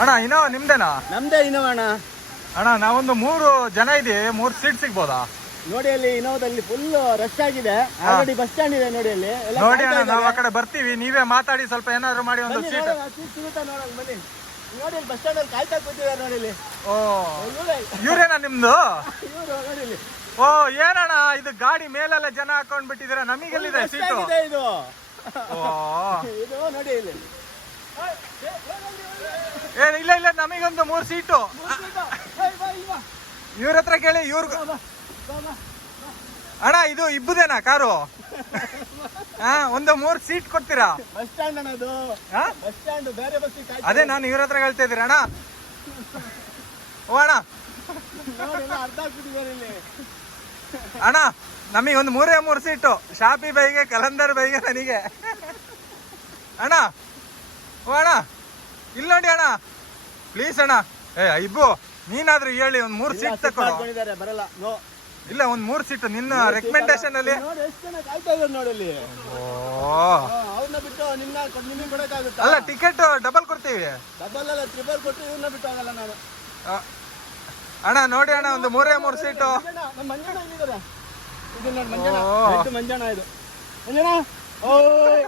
ಅಣ್ಣ ಇನೋವಾ ನಿಮ್ದೇನಾ? ನಮ್ದೇ ಇನೋವಾ ಅಣ್ಣ. ಅಣ್ಣ ನಾವೊಂದು 3 ಜನ ಇದೀವಿ, 3 ಸೀಟ್ ಸಿಗ್ಬೋದಾ? ನೋಡಿ ಅಲ್ಲಿ ಇನೋವಾದಲ್ಲಿ ಫುಲ್ ರಶ್ ಆಗಿದೆ. ಆಲ್ರೆಡಿ ಬಸ್ ಸ್ಟ್ಯಾಂಡ್ ಇದೆ ನೋಡಿ ಅಲ್ಲಿ. ನೋಡಿ ಅಣ್ಣ ನಾವು ಆ ಕಡೆ ಬರ್ತೀವಿ, ನೀವೇ ಮಾತಾಡಿ ಸ್ವಲ್ಪ ಏನಾದ್ರು ಮಾಡಿ ಒಂದು ಸೀಟ್ ಸಿಗುತ್ತಾ ನೋಡೋಣ ಬನ್ನಿ. ನೋಡಿ ಅಲ್ಲಿ ಬಸ್ ಸ್ಟ್ಯಾಂಡ್ ಅಲ್ಲಿ ಕಾಯ್ತಾ ಕೂತಿದ್ದಾರೆ ನೋಡಿ ಇಲ್ಲಿ. ಓ ಇವ್ರೇನಾ ನಿಮ್ದು? ಇವರು ನೋಡಿ ಇಲ್ಲಿ. ಓ ಏನಣ್ಣ ಇದು ಗಾಡಿ ಮೇಲೆಲ್ಲ ಜನ ಹಾಕೊಂಡ್ ಬಿಟ್ಟಿದ್ದೀರಾ, ನಮಗೆಲ್ಲಿದೆ ಸೀಟು? ಇದು ಓ ಇದು ನೋಡಿ ಇಲ್ಲಿ. ಇಲ್ಲ ಇಲ್ಲ ನಮಗೊಂದು 3 ಸೀಟು. ಇವ್ರ ಹತ್ರ ಕೇಳಿ. ಅಣ್ಣ ಇದು ಇಬ್ಬುದೇನಾ ಕಾರು? ಒಂದು 3 ಸೀಟ್ ಕೊಡ್ತೀರಾ? ಬಸ್ ಸ್ಟ್ಯಾಂಡ್ ಅಣ್ಣ ಅದು. ಬಸ್ ಸ್ಟ್ಯಾಂಡ್ ಬೇರೆ ಬಸ್. ಅದೇ ನಾನು ಇವ್ರ ಹತ್ರ ಹೇಳ್ತಾ ಇದ್ದೀರ ಅಣ್ಣ. ಓ ಅಣ್ಣ ಅರ್ಧ ಆಗ್ಬಿಟ್ಟಿದ್ದಾರೆ ಇಲ್ಲಿ. ಅಣ್ಣ ನಮಗೊಂದು 3 ಸೀಟು, ಶಾಪಿ ಬೈಗೆ, ಕಲಂದರ್ ಬೈಗೆ, ನನಗೆ. ಅಣ್ಣ ಓ ಅಣ್ಣ ಇಲ್ಲಿ ನೋಡಿ ಅಣ್ಣ ಪ್ಲೀಸ್ ಅಣ್ಣ. ಇಬ್ಬು ನೀನಾದ್ರೂ ಹೇಳಿ ಒಂದು 3 ಸೀಟ್ ತಗೊಳ್ಳೋ. ಬರಲ್ಲ ಇಲ್ಲ ಒಂದು 3 ಸೀಟು ನಿನ್ನ ರೆಕಮೆಂಡೇಶನ್ ಅಲ್ಲಿ. ನೋಡಿ ಎಷ್ಟು ಜನ ಕಾಯ್ತಾ ಇದ್ದಾರೆ ನೋಡಿ ಅಲ್ಲಿ. ಅವ್ರನ್ನ ಬಿಟ್ಟು ನಿಮಗೆ ಕೊಡಕ್ಕಾಗುತ್ತಾ? ಅಲ್ಲ ಟಿಕೆಟ್ ಡಬಲ್ ಕೊಡ್ತೀವಿ. ಡಬಲ್ ಅಲ್ಲ ಟ್ರಿಬಲ್ ಕೊಟ್ಟು ಇವ್ರನ್ನ ಬಿಟ್ಟು ಆಗಲ್ಲ ನಾನು. ಅಣ್ಣ ನೋಡಿ ಅಣ್ಣ ಒಂದು 3 ಸೀಟು. ನಮ್ಮ ಮಂಜಣ್ಣ ಇಲ್ಲಿದ್ದಾರೆ. ಇದು ನೋಡಿ ಮಂಜಣ್ಣ ಇದು ಮಂಜಣ್ಣ. ಓಯ್